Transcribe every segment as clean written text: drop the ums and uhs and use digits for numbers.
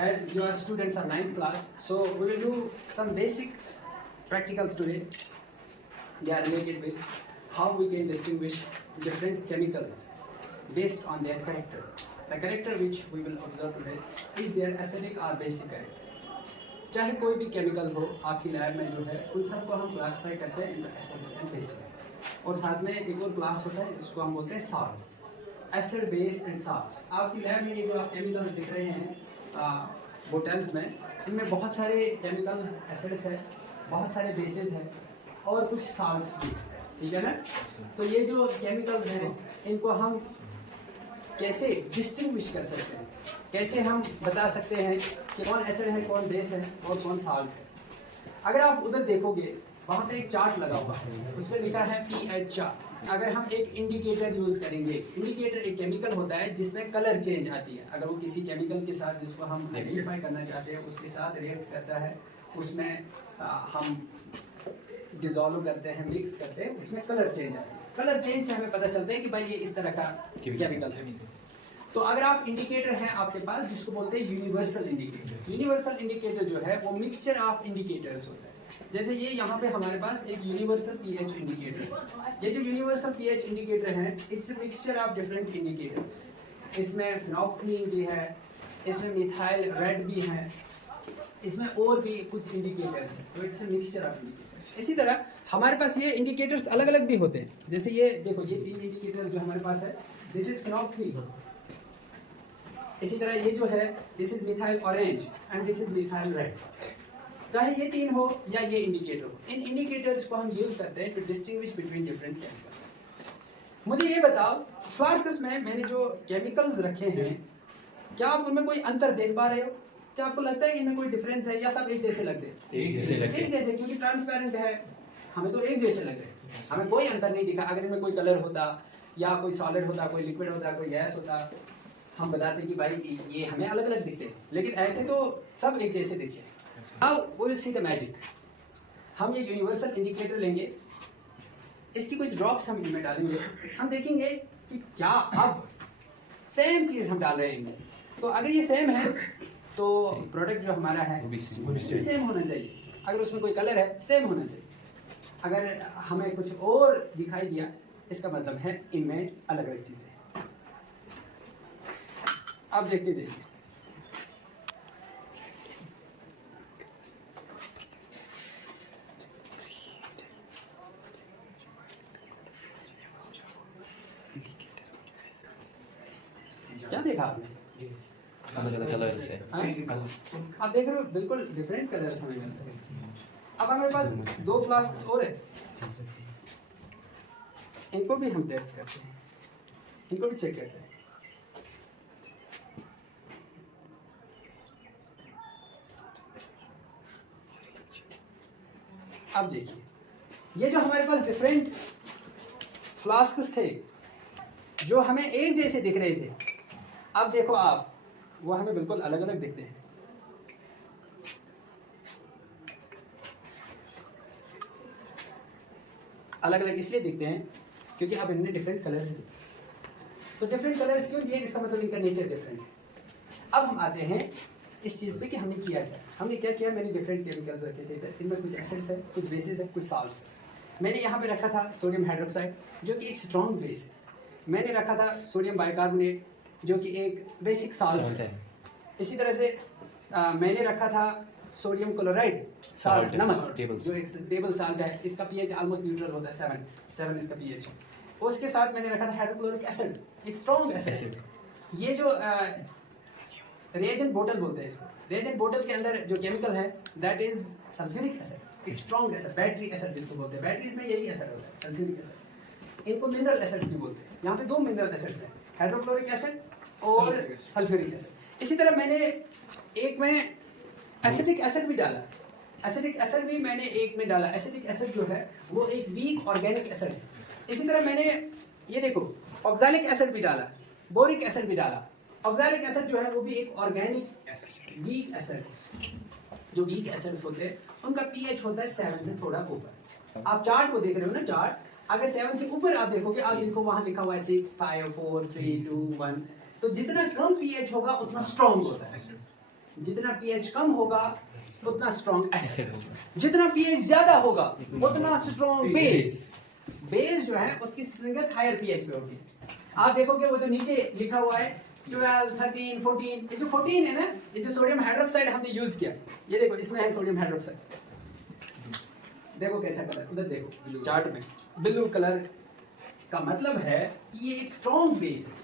as your students are 9th class, so we will do some basic practicals today. They are related with how we can distinguish different chemicals based on their character. The character which we will observe today is their acidic or basic character. चाहे कोई भी chemical हो आपकी lab में जो है उन सबको हम क्लासीफाई करते हैं इनटू एसिड्स एंड बेसिस, और साथ में एक और क्लास होता है उसको हम बोलते हैं salts, acid base and salts. आपकी लैब में ये जो आप केमिकल्स दिख रहे हैं बोटल्स में, इनमें बहुत सारे केमिकल्स एसिड्स है, बहुत सारे बेसिस है और कुछ साल्ट्स भी, ठीक है ना। तो ये जो केमिकल्स हैं इनको हम कैसे डिस्टिंग्विश कर सकते हैं, कैसे हम बता सकते हैं कि कौन एसिड है, कौन बेस है और कौन साल्ट है। अगर आप उधर देखोगे वहाँ पे एक चार्ट लगा हुआ है, उसमें लिखा है पीएच चार्ट। अगर हम एक इंडिकेटर यूज करेंगे, इंडिकेटर एक केमिकल होता है जिसमें कलर चेंज आती है। अगर वो किसी केमिकल के साथ जिसको हम आइडेंटिफाई करना चाहते हैं उसके साथ रिएक्ट करता है, उसमें हम डिजोल्व करते हैं, मिक्स करते हैं, उसमें कलर चेंज आता है। कलर चेंज से हमें पता चलता है कि भाई ये इस तरह का केमिकल है। तो अगर आप इंडिकेटर है आपके पास जिसको बोलते हैं यूनिवर्सल इंडिकेटर, यूनिवर्सल इंडिकेटर जो है वो मिक्सचर ऑफ इंडिकेटर्स होता है। जैसे ये यहाँ पे हमारे पास एक यूनिवर्सल पीएच इंडिकेटर है। ये जो यूनिवर्सल पीएच इंडिकेटर है it's a mixture of different indicators. इसमें फिनोल्फथलीन भी है, इसमें मिथाइल रेड भी है, इसमें और भी कुछ इंडिकेटर्स हैं। तो it's a mixture of indicators. इसी तरह हमारे पास ये इंडिकेटर्स अलग अलग भी होते हैं। जैसे ये देखो, ये 3 इंडिकेटर जो हमारे पास है, दिस इज फिनोल्फथलीन। इसी तरह ये जो है this is methyl orange and this is methyl red. चाहे ये 3 हो या ये इंडिकेटर हो, इन इंडिकेटर्स को हम यूज करते हैं to distinguish between different chemicals. मुझे ये बताओ, फ्लास्क्स में मैंने जो केमिकल्स रखे हैं क्या आप उनमें कोई अंतर देख पा रहे हो? क्या आपको लगता है कि इनमें कोई डिफरेंस है या सब एक जैसे लगते हैं? एक जैसे क्योंकि ट्रांसपेरेंट है, हमें तो एक जैसे लग रहे हैं, हमें कोई अंतर नहीं दिखा। अगर इनमें कोई कलर होता या कोई सॉलिड होता, कोई लिक्विड होता, कोई गैस होता, हम बताते कि भाई ये हमें अलग अलग दिखते हैं, लेकिन ऐसे तो सब एक जैसे दिखते हैं। Now we will see the magic। हम ये यूनिवर्सल इंडिकेटर लेंगे, इसकी कुछ ड्रॉप्स हम इनमें डालेंगे, हम देखेंगे कि क्या अब सेम चीज़ हम डाल रहे हैं इनमें। तो अगर ये सेम है तो प्रोडक्ट जो हमारा है वो सेम होना चाहिए। अगर उसमें कोई कलर है सेम होना चाहिए। अगर हमें कुछ और दिखाई दिया इसका मतलब है इनमें अलग अलग चीज़ें। आप देखते जाइए, क्या देखा आपने? आप देख रहे हो बिल्कुल डिफरेंट कलर्स हमें मिलते हैं। अब हमारे पास 2 फ्लास्क्स और है, इनको भी हम टेस्ट करते हैं, इनको भी चेक करते हैं। अब देखिए, ये जो हमारे पास डिफरेंट फ्लास्क्स थे जो हमें एक जैसे दिख रहे थे, अब देखो आप वो हमें बिल्कुल अलग अलग दिखते हैं। अलग अलग इसलिए दिखते हैं क्योंकि अब इनने डिफरेंट कलर्स दिए। तो डिफरेंट कलर्स क्यों दिए, इसका मतलब इनका नेचर डिफरेंट है। अब हम आते हैं इस चीज़ पे कि हमने किया क्या। हमने क्या किया, मैंने डिफरेंट केमिकल्स रखे थे, इनमें कुछ एसिड्स है, कुछ बेसिस है, कुछ साल्ट्स है। मैंने यहाँ पे रखा था सोडियम हाइड्रोक्साइड जो कि एक स्ट्रॉन्ग बेस है। मैंने रखा था सोडियम बाइकार्बोनेट जो कि एक बेसिक साल्ट है। इसी तरह से मैंने रखा था सोडियम क्लोराइड साल्ट, नमक, जो एक स्टेबल साल्ट है। इसका पीएच ऑलमोस्ट न्यूट्रल होता है, 7 इसका पीएच। उसके साथ मैंने रखा था हाइड्रोक्लोरिक एसिड, एक स्ट्रॉन्ग एसिड। ये जो रिएजेंट बोतल बोलते हैं इसको, रिएजेंट बोतल के अंदर जो केमिकल है दैट इज सल्फ्यूरिक एसिड, एक स्ट्रॉन्ग एसिड, बैटरी एसिड जिसको बोलते हैं। बैटरीज में यही एसिड होता है, सल्फ्यूरिक एसिड। इनको मिनरल एसिड्स भी बोलते हैं। यहाँ पे 2 मिनरल एसिड्स हैं, हाइड्रोक्लोरिक एसिड और सल्फ्यूरिक एसिड। इसी तरह मैंने एक में एसिटिक एसिड भी डाला, एसिटिक एसिड भी मैंने एक में डाला। एसिटिक एसिड जो है वो एक वीक ऑर्गेनिक एसिड है। इसी तरह मैंने ये देखो ऑक्सैलिक एसिड भी डाला, बोरिक एसिड भी डाला। ऑक्सैलिक एसिड जो है वो भी एक ऑर्गेनिक वीक एसिड। जो वीक एसिड्स होते हैं उनका पीएच होता है 7 से थोड़ा ऊपर। आप चार्ट को देख रहे हो ना, चार्ट अगर 7 से ऊपर आप देखोगे, आप इसको वहां लिखा हुआ है 6, 5, 4, 3, 2, 1। तो जितना कम पीएच होगा उतना स्ट्रॉन्ग होता है। जितना pH कम होगा उतना स्ट्रॉन्ग एसिड होगा, जितना pH ज्यादा होगा उतना स्ट्रॉन्ग बेस। बेस जो है उसकी स्ट्रेंथ हायर pH पे होगी। आप देखोगे वो जो नीचे लिखा हुआ है 12, 13, 14, ये जो 14 है ना, ये जो सोडियम हाइड्रोक्साइड हमने यूज किया, ये देखो इसमें है सोडियम हाइड्रोक्साइड, देखो कैसा कलर, उधर देखो चार्ट में ब्लू कलर का मतलब है कि ये एक स्ट्रॉन्ग बेस है।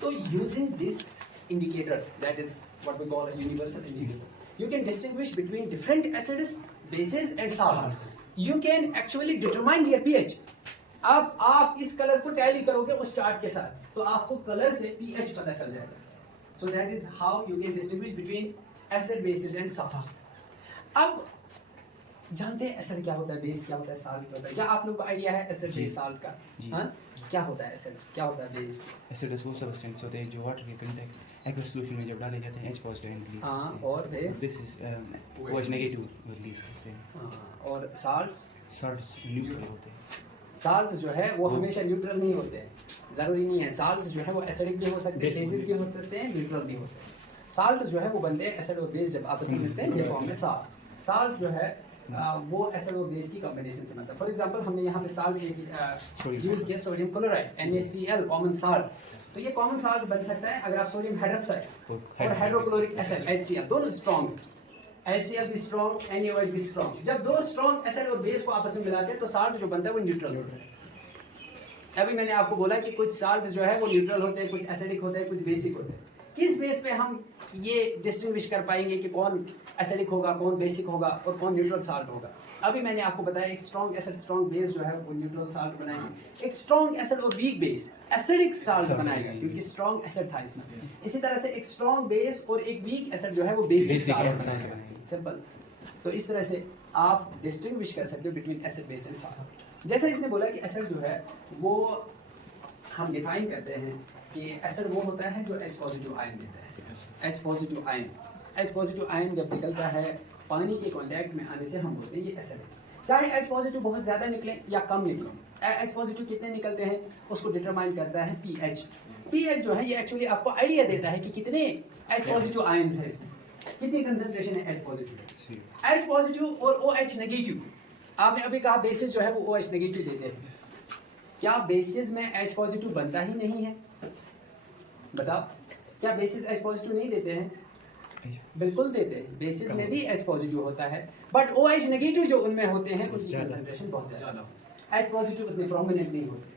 तो using this indicator, that is what we call a universal indicator, you can distinguish between different acids, bases and salts. You can actually determine their pH. अब आप इस कलर को टैली करोगे उस चार्ट के साथ, तो आपको कलर से pH पता चल जाएगा। So that is how you can distinguish between acid, bases and salts. अब जानते हैं एसिड क्या होता है, बेस क्या होता है, साल्ट क्या होता है? क्या आप लोगों को आइडिया है एसिड बेस साल्ट का? हाँ, क्या होता है एसिड, क्या होता है बेस? एसिड वो सब्सटेंस होते हैं जो वाटर के कंटेक्ट एक्वस सॉल्यूशन में जब डाले जाते हैं H पॉजिटिव रिलीज करते हैं। हाँ, और base this is OH negative release करते हैं। हाँ, और साल्ट्स? साल्ट्स न्यूट्रल होते हैं। साल्ट जो है वो हमेशा न्यूट्रल नहीं होते हैं, ज़रूरी नहीं है। साल्ट जो है वो एसिडिक भी हो सकते हैं, बेसिस भी हो सकते हैं, न्यूट्रल भी होते हैं। साल्ट जो है वो बनते हैं एसिड और बेस जब आपस में मिलते हैं, ये फॉर्म में साल्ट। साल्ट जो है वो एसिड और बेस की कॉम्बिनेशन से बनता है। फॉर एग्जांपल हमने यहाँ पे साल्ट यूज किया, sodium chloride NaCl common salt. तो ये कॉमन साल्ट बन सकता है अगर आप सोडियम हाइड्रोक्साइड और हाइड्रोक्लोरिक एसिड HCl दोनों स्ट्रॉन्ग, HCl भी स्ट्रॉन्ग, NaOH भी स्ट्रॉन्ग। जब दो स्ट्रॉन्ग एसिड और बेस को आपस में मिलाते हैं तो साल्ट जो बनता है वो न्यूट्रल होता है। अभी मैंने आपको बोला कि कुछ साल्ट जो है वो न्यूट्रल होते हैं, कुछ एसिडिक होते हैं, कुछ बेसिक होते हैं। किस बेस पे हम ये डिस्टिंग्विश कर पाएंगे कि कौन एसिडिक होगा, कौन बेसिक होगा और कौन न्यूट्रल साल्ट होगा? अभी मैंने आपको बताया एक स्ट्रॉन्ग एसिड स्ट्रॉन्ग बेस जो है वो न्यूट्रल साल्ट बनाएंगे, एक स्ट्रॉन्ग एसिड और वीक बेस एसिडिक साल्ट बनाएगा क्योंकि स्ट्रॉन्ग एसिड था इसमें। इसी तरह से एक स्ट्रॉन्ग बेस और एक वीक एसिड जो है वो बेसिक साल्ट बनाएगा। सिंपल। तो इस तरह से आप डिस्टिंग्विश कर सकते हो between acid, base and salt. जैसे इसने बोला कि एसिड जो है वो हम डिफाइन करते हैं कि एसिड वो होता है जो H पॉजिटिव आयन देता है। H positive ion, H positive ion जब निकलता है पानी के कांटेक्ट में आने से हम बोलते हैं ये एसिड है। चाहे H पॉजिटिव बहुत ज़्यादा निकले या कम निकले, H पॉजिटिव कितने निकलते हैं उसको डिटरमाइन करता है pH। pH जो है ये एक्चुअली आपको आइडिया देता है कि कितने H पॉजिटिव आयन्स हैं इसमें, कितनी कंसंट्रेशन है H पॉजिटिव। H पॉजिटिव और OH नेगेटिव, आपने अभी कहा बेसिस जो है वो OH नेगेटिव देते हैं, क्या बेसिस में H पॉजिटिव बनता ही नहीं है? बताओ, क्या बेसिस H पॉजिटिव नहीं देते हैं? बिल्कुल देते हैं, बेसिस में भी H पॉजिटिव होता है, बट OH नेगेटिव जो उनमें होते हैं उनकी कंसंट्रेशन बहुत ज़्यादा होती है। H पॉजिटिव उतने प्रोमिनेंट नहीं होते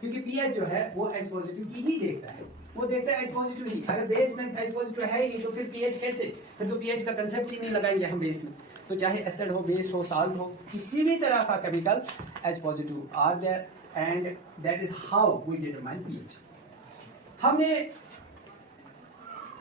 क्योंकि pH जो है वो H पॉजिटिव की ही देखता है, वो देखता है H पॉजिटिव ही। अगर बेस में H पॉजिटिव है ही नहीं तो फिर pH कैसे? फिर तो pH का कंसेप्ट ही नहीं लगाएंगे हम बेस में। तो चाहे एसिड हो, बेस हो, साल्ट हो, किसी भी तरह का chemical H positive are there and that is how we determine pH। हमने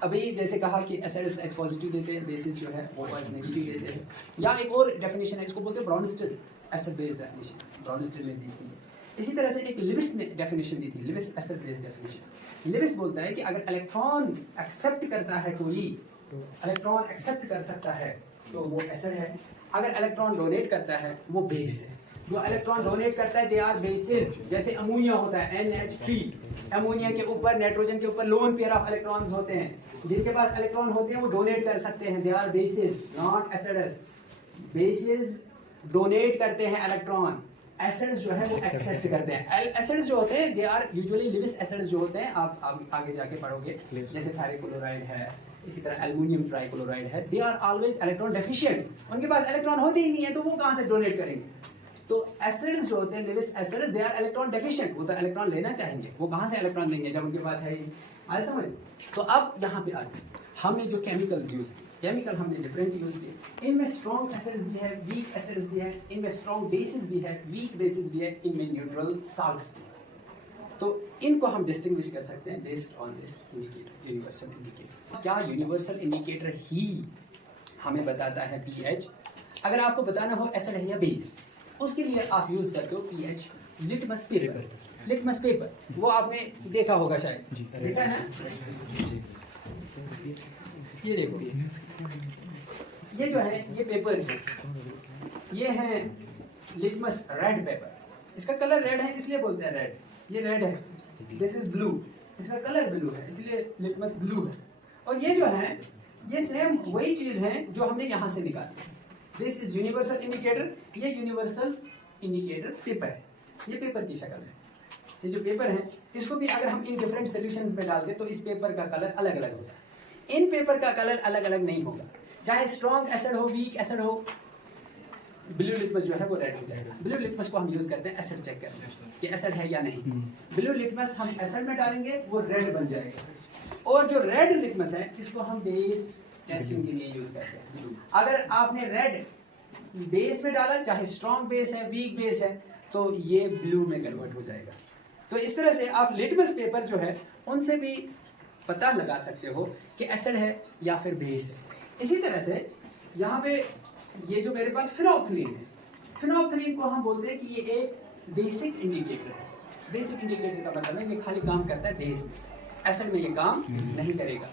अभी जैसे कहा कि एसिड्स H पॉजिटिव देते हैं, बेसिस जो है वो OH नेगेटिव देते हैं। या एक और डेफिनेशन है, इसको बोलते हैं ब्राउनस्टेड एसिड बेस डेफिनेशन, ब्राउनस्टेड ने दी थी। इसी तरह से एक लिविस ने डेफिनेशन दी थी, Lewis acid base definition. Lewis बोलता है कि अगर इलेक्ट्रॉन एक्सेप्ट करता है कोई, तो इलेक्ट्रॉन एक्सेप्ट कर सकता है तो वो एसिड है, अगर इलेक्ट्रॉन डोनेट करता है वो बेस है। जो इलेक्ट्रॉन डोनेट करता है दे आर बेसिस। जैसे अमोनिया होता है NH3, अमोनिया के ऊपर, नाइट्रोजन के ऊपर लोन पेयर ऑफ इलेक्ट्रॉन्स होते हैं, जिनके पास इलेक्ट्रॉन होते हैं वो डोनेट कर सकते हैं, they are bases not acids. Bases donate करते हैं इलेक्ट्रॉन, एसिड्स जो है वो एक्सेप्ट करते हैं। एसिड्स जो होते हैं they are usually Lewis acids जो होते हैं, आप आगे जाके पढ़ोगे, जैसे फेरिक क्लोराइड है, इसी तरह एल्युमिनियम ट्राइक्लोराइड है, they are always electron deficient, उनके पास इलेक्ट्रॉन होते ही नहीं है तो वो कहाँ से डोनेट करेंगे? तो एसिड्स जो होते हैं Lewis acids they are electron deficient, वो तो इलेक्ट्रॉन लेना चाहेंगे, वो कहाँ से इलेक्ट्रॉन लेंगे जब उनके पास है ही। आए समझ? तो अब यहाँ पे आते हैं, हमने जो केमिकल्स यूज किए, केमिकल हमने डिफरेंट यूज किए, इनमें स्ट्रॉन्ग एसिड्स भी है, वीक एसिड्स भी है, इनमें स्ट्रॉन्ग बेसिस भी है, वीक बेसिस भी है, इनमें न्यूट्रल साल्ट्स भी है। तो इनको हम डिस्टिंग्विश कर सकते हैं based on this indicator, universal indicator. क्या यूनिवर्सल इंडिकेटर ही हमें बताता है pH? अगर आपको बताना हो एसिड है या बेस, उसके लिए आप यूज करते हो pH litmus paper. Litmus paper वो आपने देखा होगा शायद, देखा है? ये देखो, ये जो है ये पेपर्स, ये है लिटमस रेड पेपर। इसका कलर रेड है इसलिए बोलते हैं रेड, ये रेड है, दिस इज ब्लू, इसका कलर ब्लू है इसलिए लिटमस ब्लू है। और ये जो है ये सेम वही चीज है जो हमने यहाँ से निकाली। दिस इज यूनिवर्सल इंडिकेटर, ये यूनिवर्सल इंडिकेटर पेपर है, ये पेपर की शक्ल है। ये जो पेपर है इसको भी अगर हम इन डिफरेंट सोल्यूशंस में डाल दें तो इस पेपर का कलर अलग अलग होता है। इन पेपर का कलर अलग अलग नहीं होगा, चाहे स्ट्रॉन्ग एसिड हो, वीक एसिड हो। ब्लू लिटमस जो है वो रेड हो जाएगा। ब्लू लिटमस को हम यूज करते हैं एसिड चेक करने में कि एसिड है या नहीं। ब्लू लिटमस हम एसिड में डालेंगे वो रेड बन जाएगा। और जो रेड लिटमस है इसको हम बेस टेस्टिंग के लिए यूज करते हैं ब्लू। अगर आपने रेड बेस में डाला, चाहे स्ट्रॉन्ग बेस है, वीक बेस है, तो ये ब्लू में कन्वर्ट हो जाएगा। तो इस तरह से आप लिटमस पेपर जो है उनसे भी पता लगा सकते हो कि एसिड है या फिर बेस है। इसी तरह से यहाँ पे ये जो मेरे पास फिनोल्फथलीन है, फिनोल्फथलीन को हम बोलते हैं कि ये एक बेसिक इंडिकेटर है। बेसिक इंडिकेटर का मतलब है ये खाली काम करता है बेस में, एसिड में ये काम नहीं करेगा।